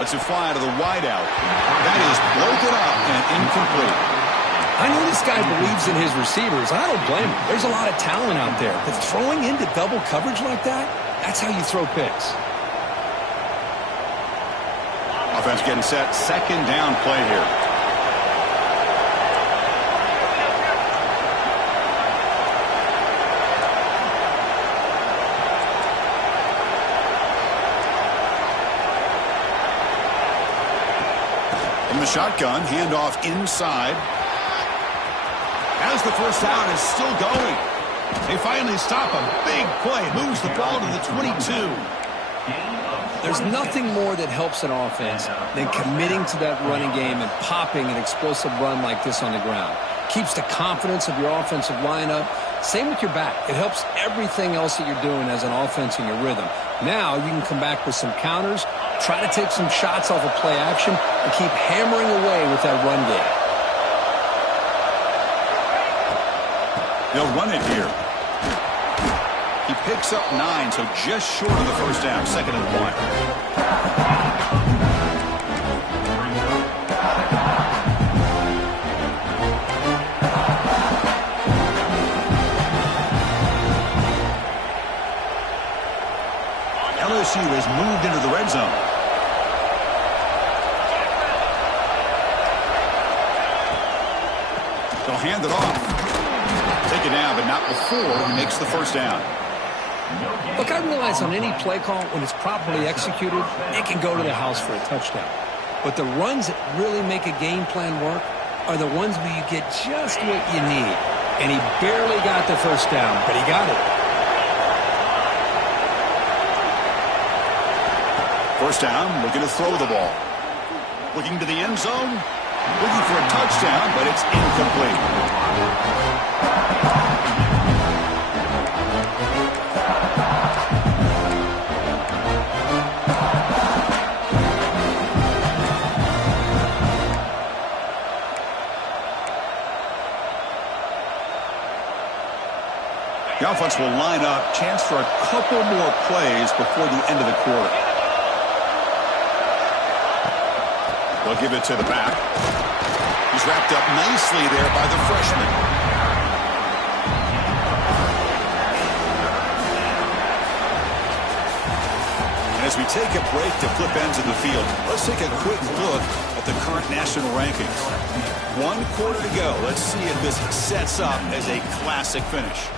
Lets it fly to the wideout. That is broken up and incomplete. I know this guy believes in his receivers. I don't blame him. There's a lot of talent out there. But throwing into double coverage like that, that's how you throw picks. Offense getting set. Second down play here. From the shotgun, handoff inside. As the first down is still going. They finally stop a big play. Moves the ball to the 22. There's nothing more that helps an offense than committing to that running game and popping an explosive run like this on the ground. Keeps the confidence of your offensive lineup. Same with your back. It helps everything else that you're doing as an offense in your rhythm. Now you can come back with some counters, try to take some shots off of play action, and keep hammering away with that run game. They'll run it here. He picks up 9, so just short of the first down. 2nd and 1. LSU has moved into the red zone. They'll hand it off. Take it down, but not before he makes the first down. Look, I realize on any play call, when it's properly executed, it can go to the house for a touchdown. But the runs that really make a game plan work are the ones where you get just what you need. And he barely got the first down, but he got it. First down, looking to throw the ball. Looking to the end zone. Looking for a touchdown, but it's incomplete. The offense will line up. Chance for a couple more plays before the end of the quarter. They'll give it to the back. He's wrapped up nicely there by the freshman. And as we take a break to flip ends of the field, let's take a quick look at the current national rankings. 1 quarter to go. Let's see if this sets up as a classic finish.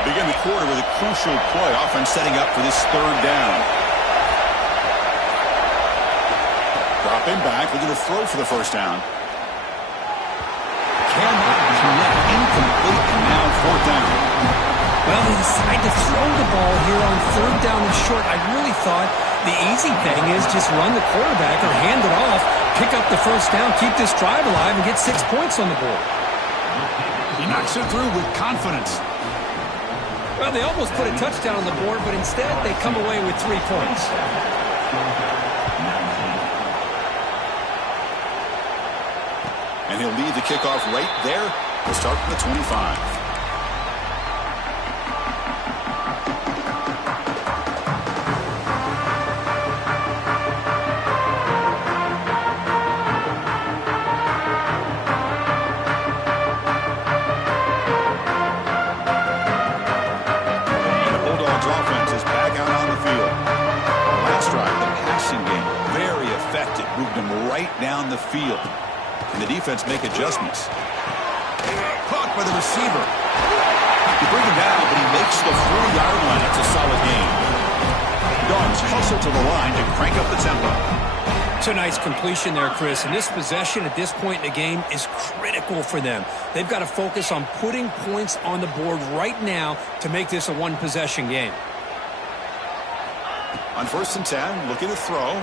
Begin the quarter with a crucial play. Offense setting up for this third down. Dropping back, looking to throw for the first down. Cannot connect, incomplete, and now fourth down. Well, they decide to throw the ball here on third down and short. I really thought the easy thing is just run the quarterback or hand it off, pick up the first down, keep this drive alive, and get 6 points on the board. He knocks it through with confidence. Well, they almost put a touchdown on the board, but instead they come away with 3 points. And he'll lead the kickoff right there to start from the 25. Down the field, and the defense make adjustments. Caught by the receiver. You bring him down, but he makes the 4-yard line. That's a solid gain. Dogs hustle to the line to crank up the tempo. It's a nice completion there, Chris, and this possession at this point in the game is critical for them. They've got to focus on putting points on the board right now to make this a one-possession game. On 1st and 10, looking to throw.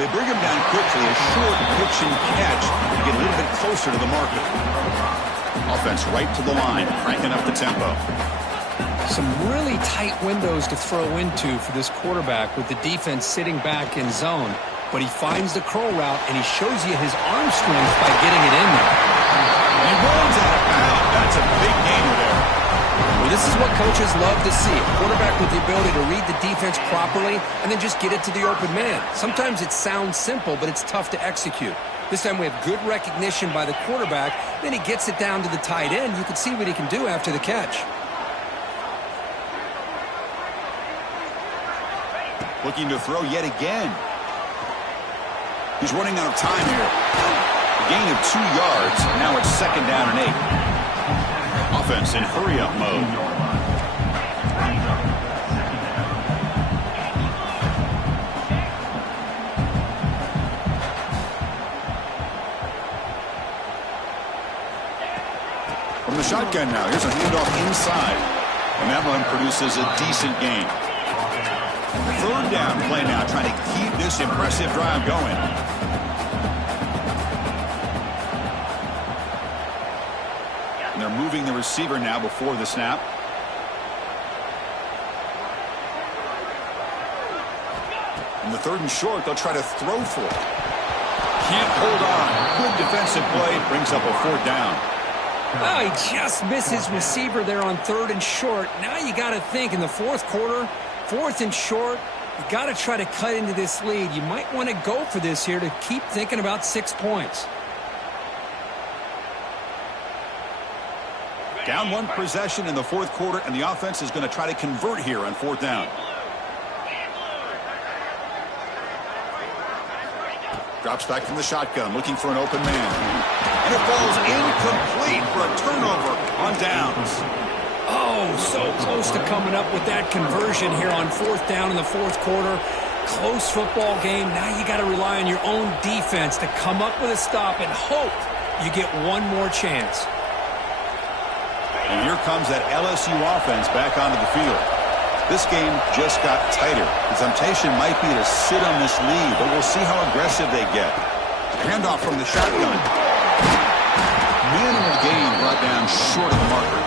They bring him down quickly, a short pitch and catch to get a little bit closer to the marker. Offense right to the line, cranking up the tempo. Some really tight windows to throw into for this quarterback with the defense sitting back in zone. But he finds the curl route, and he shows you his arm strength by getting it in there. And he runs out of bounds. That's a big gainer there. Well, this is what coaches love to see. A quarterback with the ability to read the defense properly and then just get it to the open man. Sometimes it sounds simple, but it's tough to execute. This time we have good recognition by the quarterback. Then he gets it down to the tight end. You can see what he can do after the catch. Looking to throw yet again. He's running out of time here. A gain of 2 yards. Now it's 2nd down and 8. Offense in hurry-up mode. From the shotgun now, here's a handoff inside. And that one produces a decent gain. 3rd down play now, trying to keep this impressive drive going. And they're moving the receiver now before the snap. On the 3rd and short, they'll try to throw for it. Can't hold on. Good defensive play, brings up a 4th down. Oh, he just missed his receiver there on 3rd and short. Now you got to think in the 4th quarter, 4th and short. You got to try to cut into this lead. You might want to go for this here to keep thinking about 6 points. Down 1 possession in the 4th quarter, and the offense is going to try to convert here on 4th down. Drops back from the shotgun, looking for an open man. And it falls incomplete for a turnover on downs. Oh, so close to coming up with that conversion here on 4th down in the 4th quarter. Close football game. Now you got to rely on your own defense to come up with a stop and hope you get one more chance. And here comes that LSU offense back onto the field. This game just got tighter. The temptation might be to sit on this lead, but we'll see how aggressive they get. Handoff from the shotgun. Minimal gain brought down short of the marker.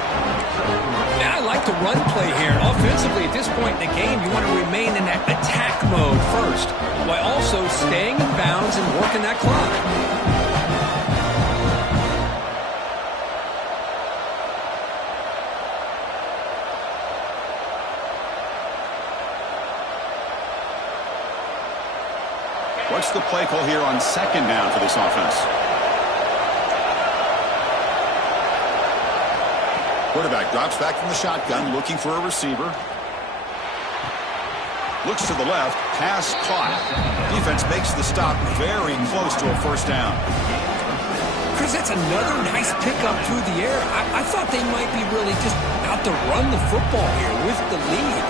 Yeah, I like the run play here. Offensively, at this point in the game, you want to remain in that attack mode first, while also staying in bounds and working that clock. What's the play call here on 2nd down for this offense? Quarterback drops back from the shotgun, looking for a receiver. Looks to the left, pass caught. Defense makes the stop very close to a 1st down. Chris, that's another nice pickup through the air. I thought they might be really just out to run the football here with the lead.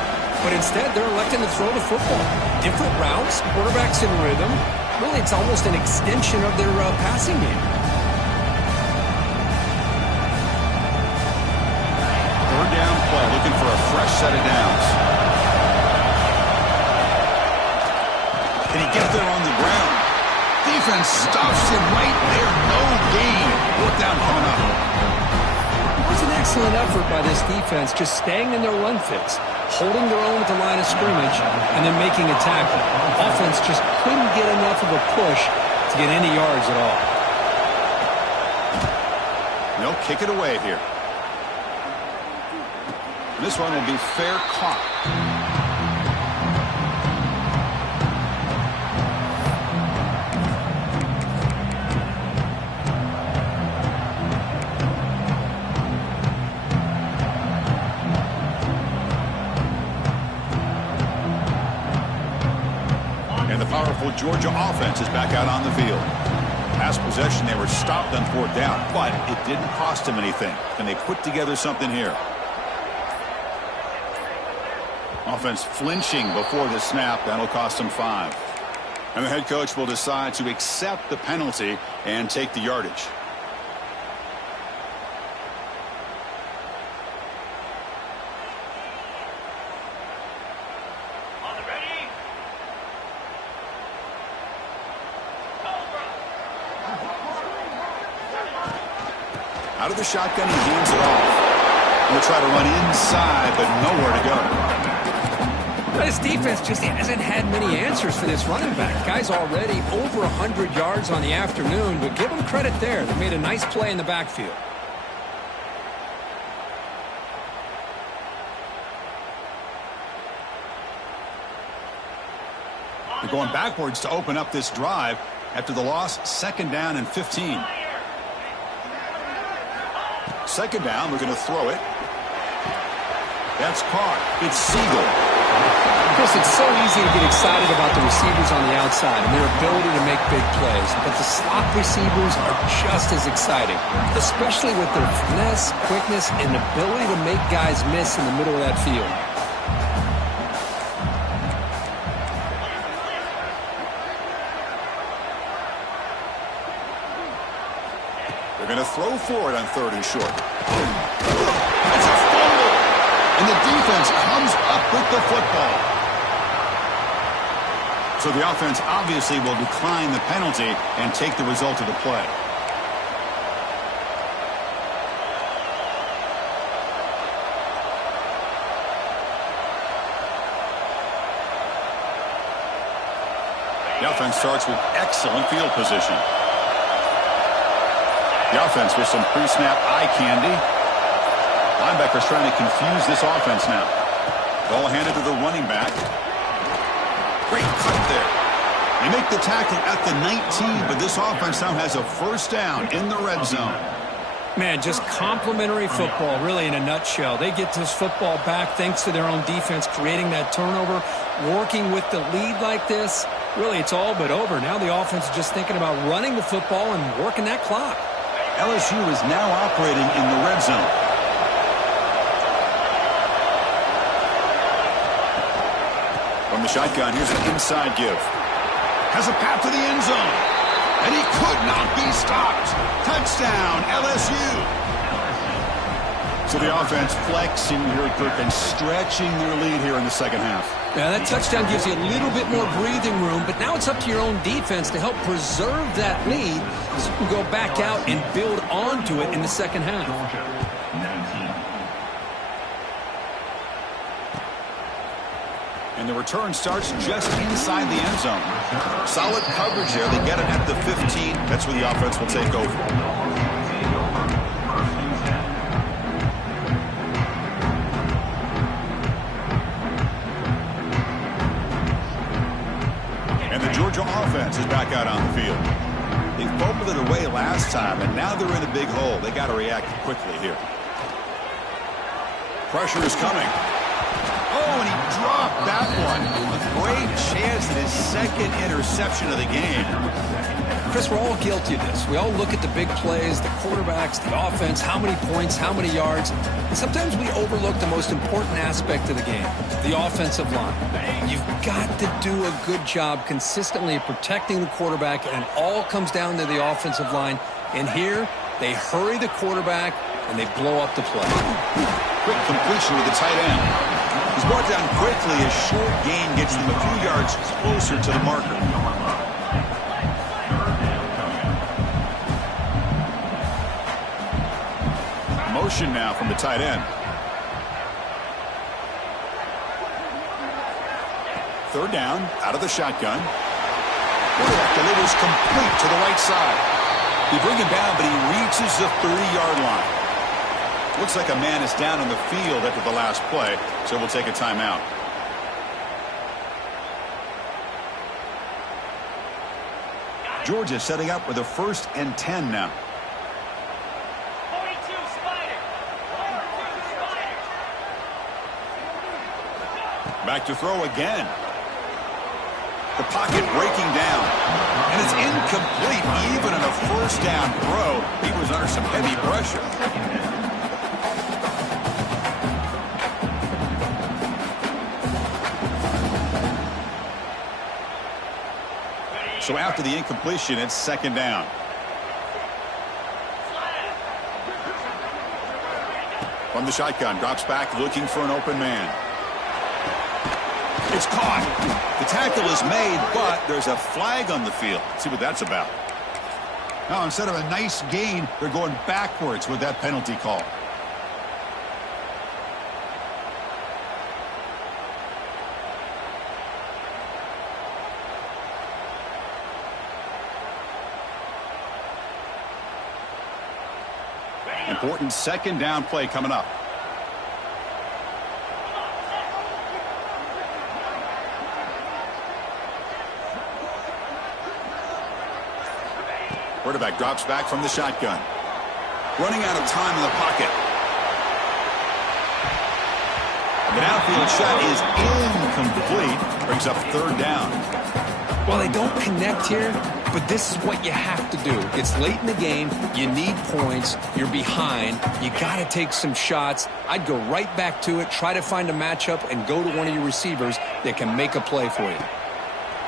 But instead, they're electing to throw the football. Different routes, quarterbacks in rhythm. Really, it's almost an extension of their passing game. 3rd down play, looking for a fresh set of downs. Can he get there on the ground? Defense stops him right there. No gain. 4th down coming up. It was an excellent effort by this defense, just staying in their run fits, holding their own at the line of scrimmage, and then making a tackle. Offense just couldn't get enough of a push to get any yards at all. They'll kick it away here. This one will be fair caught. And the powerful Georgia offense is back out on the field. Past possession, they were stopped on 4th down, but it didn't cost them anything. Can they put together something here? Offense flinching before the snap. That'll cost them 5. And the head coach will decide to accept the penalty and take the yardage. Out of the shotgun, he hands it off. He'll try to run inside, but nowhere to go. This defense just hasn't had many answers for this running back. Guy's already over 100 yards on the afternoon, but give him credit there. They made a nice play in the backfield. They're going backwards to open up this drive after the loss. 2nd down and 15. 2nd down, we're going to throw it. That's caught. It's Siegel. Chris, it's so easy to get excited about the receivers on the outside and their ability to make big plays, but the slot receivers are just as exciting, especially with their finesse, quickness, and ability to make guys miss in the middle of that field. They're going to throw for it on 3rd and short. It's a fumble, and the defense comes up with the football. So the offense obviously will decline the penalty and take the result of the play. The offense starts with excellent field position. The offense with some pre-snap eye candy. Linebackers trying to confuse this offense now. Ball handed to the running back. Great cut there. They make the tackle at the 19, but this offense now has a first down in the red zone. Man, just complimentary football, really, in a nutshell. They get this football back thanks to their own defense, creating that turnover, working with the lead like this. Really, it's all but over. Now the offense is just thinking about running the football and working that clock. LSU is now operating in the red zone. From the shotgun, here's an inside give. Has a path to the end zone. And he could not be stopped. Touchdown, LSU. So the offense flexing here, Kirk, and stretching their lead here in the second half. Yeah, that touchdown gives you a little bit more breathing room, but now it's up to your own defense to help preserve that lead so you can go back out and build onto it in the second half. And the return starts just inside the end zone. Solid coverage there. They get it at the 15. That's where the offense will take over. And the Georgia offense is back out on the field. They fumbled it away last time, and now they're in a big hole. They got to react quickly here. Pressure is coming. Oh, and he dropped that one. A great chance at his second interception of the game. Chris, we're all guilty of this. We all look at the big plays, the quarterbacks, the offense, how many points, how many yards. And sometimes we overlook the most important aspect of the game, the offensive line. You've got to do a good job consistently protecting the quarterback, and it all comes down to the offensive line. And here, they hurry the quarterback, and they blow up the play. Quick completion with the tight end. He's brought down quickly. A short gain gets them a few yards closer to the marker. Motion now from the tight end. Third down, out of the shotgun. Quarterback delivers complete to the right side. They bring him down, but he reaches the 30-yard line. Looks like a man is down on the field after the last play, so we'll take a timeout. Georgia setting up with a 1st and 10 now. Back to throw again. The pocket breaking down. And it's incomplete even on a 1st down throw. He was under some heavy pressure. So after the incompletion, it's 2nd down. From the shotgun, drops back looking for an open man. It's caught. The tackle is made, but there's a flag on the field. Let's see what that's about. Now, instead of a nice gain, they're going backwards with that penalty call. Important 2nd down play coming up. Quarterback drops back from the shotgun. Running out of time in the pocket. The downfield shot is incomplete. Brings up 3rd down. Well, they don't connect here, but this is what you have to do. It's late in the game. You need points. You're behind. You got to take some shots. I'd go right back to it, try to find a matchup, and go to one of your receivers that can make a play for you.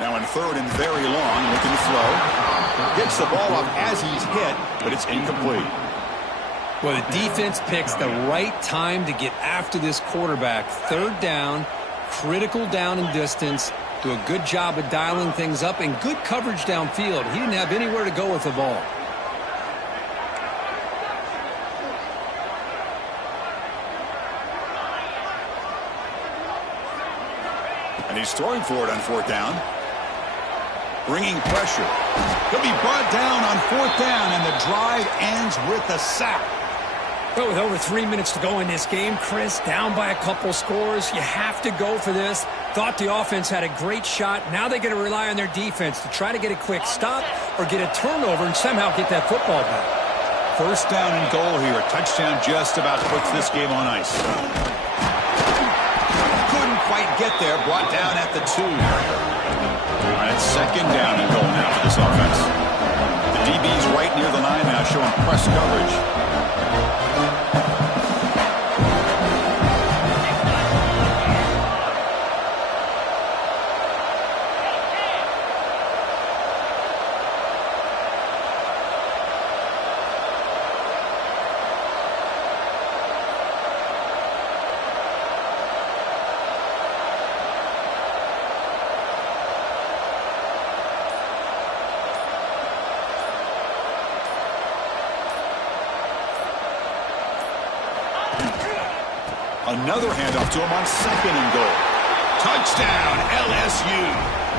Now in 3rd and very long, looking to throw. Gets the ball up as he's hit, but it's incomplete. Well, the defense picks the right time to get after this quarterback. 3rd down, critical down and distance. Do a good job of dialing things up and good coverage downfield. He didn't have anywhere to go with the ball. And he's throwing for it on 4th down. Bringing pressure. He'll be brought down on 4th down, and the drive ends with a sack. Well, with over 3 minutes to go in this game, Chris, down by a couple scores, you have to go for this. Thought the offense had a great shot. Now they're going to rely on their defense to try to get a quick stop or get a turnover and somehow get that football back. First down and goal here. A touchdown just about puts this game on ice. Couldn't quite get there. Brought down at the 2. All right, second down and goal now for this offense. The DB's right near the line now, showing press coverage. Another handoff to him on second and goal. Touchdown, LSU.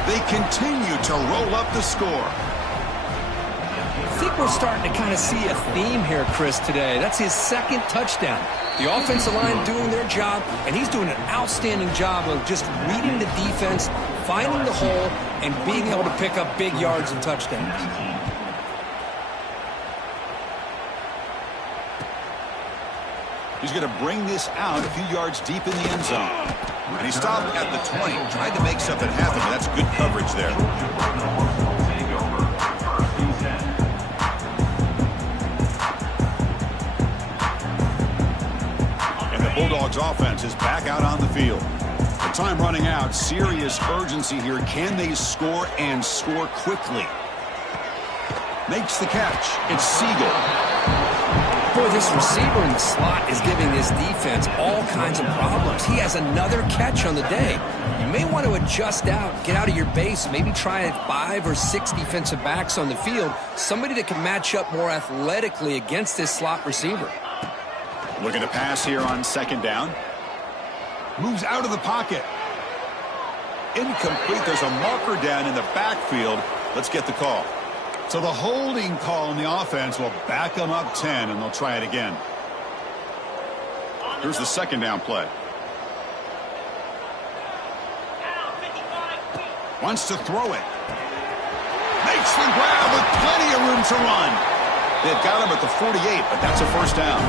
They continue to roll up the score. I think we're starting to kind of see a theme here, Chris, today. That's his second touchdown. The offensive line doing their job, and he's doing an outstanding job of just reading the defense, finding the hole, and being able to pick up big yards and touchdowns. He's going to bring this out a few yards deep in the end zone. And he stopped at the 20, tried to make something happen, but that's good coverage there. And the Bulldogs offense is back out on the field. The time running out, serious urgency here. Can they score and score quickly? Makes the catch. It's Siegel. Boy, this receiver in the slot is giving this defense all kinds of problems. He has another catch on the day. You may want to adjust out, get out of your base, maybe try 5 or 6 defensive backs on the field, somebody that can match up more athletically against this slot receiver. Looking to pass here on second down. Moves out of the pocket. Incomplete. There's a marker down in the backfield. Let's get the call. So the holding call on the offense will back them up 10, and they'll try it again. Here's the second down play. Wants to throw it. Makes the grab with plenty of room to run. They've got him at the 48, but that's a first down.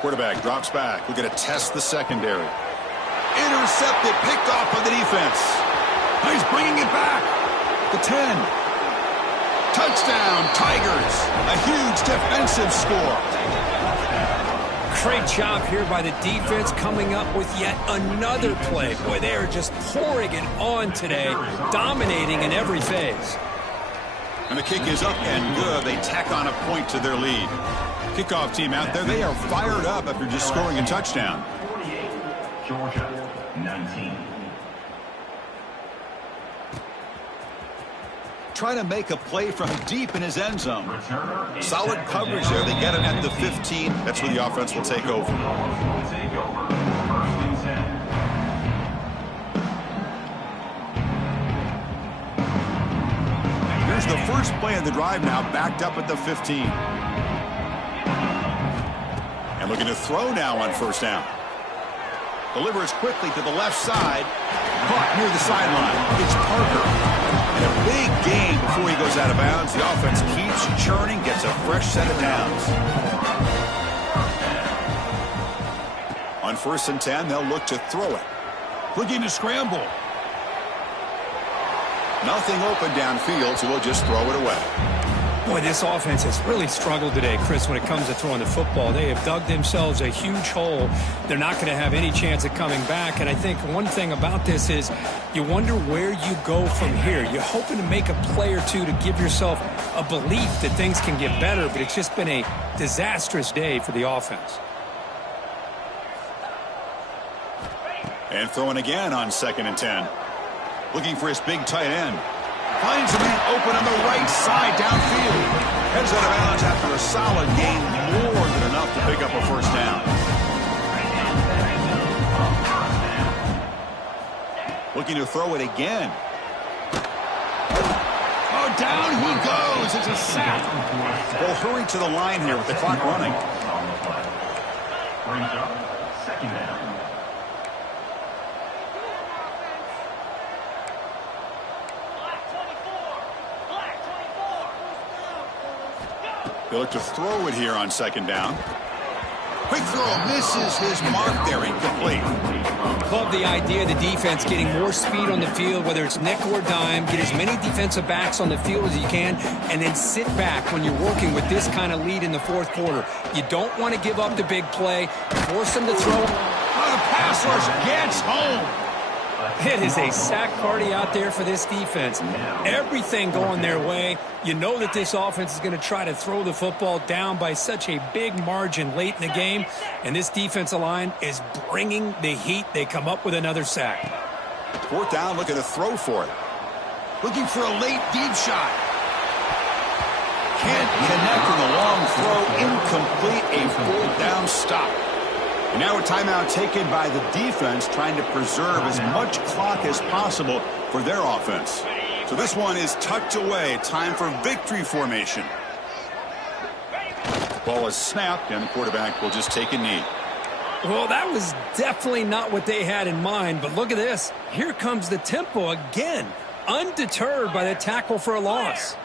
Quarterback drops back. We're going to test the secondary. Intercepted, picked off by the defense. He's bringing it back. The 10. Touchdown, Tigers. A huge defensive score. Great job here by the defense coming up with yet another play. Boy, they are just pouring it on today, dominating in every phase. And the kick is up and good. They tack on a point to their lead. Kickoff team out there, they are fired up after just scoring a touchdown. 48, Georgia, 19. Trying to make a play from deep in his end zone. Solid coverage there. They get him at the 15. That's where the offense will take over. Here's the first play of the drive now, backed up at the 15. And looking to throw now on first down. Delivers quickly to the left side. Caught near the sideline. It's Parker. And a big gain before he goes out of bounds. The offense keeps churning, gets a fresh set of downs. On first and 10, they'll look to throw it. Looking to scramble. Nothing open downfield, so we'll just throw it away. Boy, this offense has really struggled today, Chris, when it comes to throwing the football. They have dug themselves a huge hole. They're not going to have any chance of coming back. And I think one thing about this is you wonder where you go from here. You're hoping to make a play or two to give yourself a belief that things can get better, but it's just been a disastrous day for the offense. And throwing again on second and 10. Looking for his big tight end. Finds a man open on the right side downfield. Heads out of bounds after a solid gain, more than enough to pick up a first down. Looking to throw it again. Oh, down he goes. It's a sack. Well, hurry to the line here with the clock running. Brings up second down. They look to throw it here on second down. Quick throw misses his mark there, incomplete. Love the idea of the defense getting more speed on the field, whether it's nickel or dime. Get as many defensive backs on the field as you can, and then sit back when you're working with this kind of lead in the fourth quarter. You don't want to give up the big play. Force them to throw. Oh, the pass rush gets home. It is a sack party out there for this defense. Everything going their way. You know that this offense is going to try to throw the football down by such a big margin late in the game, and this defensive line is bringing the heat. They come up with another sack. Fourth down, looking to throw for it. Looking for a late deep shot. Can't connect in the long throw. Incomplete, a fourth down stop. And now a timeout taken by the defense, trying to preserve as much clock as possible for their offense. So this one is tucked away. Time for victory formation. Ball is snapped, and the quarterback will just take a knee. Well, that was definitely not what they had in mind, but look at this. Here comes the tempo again, undeterred by the tackle for a loss.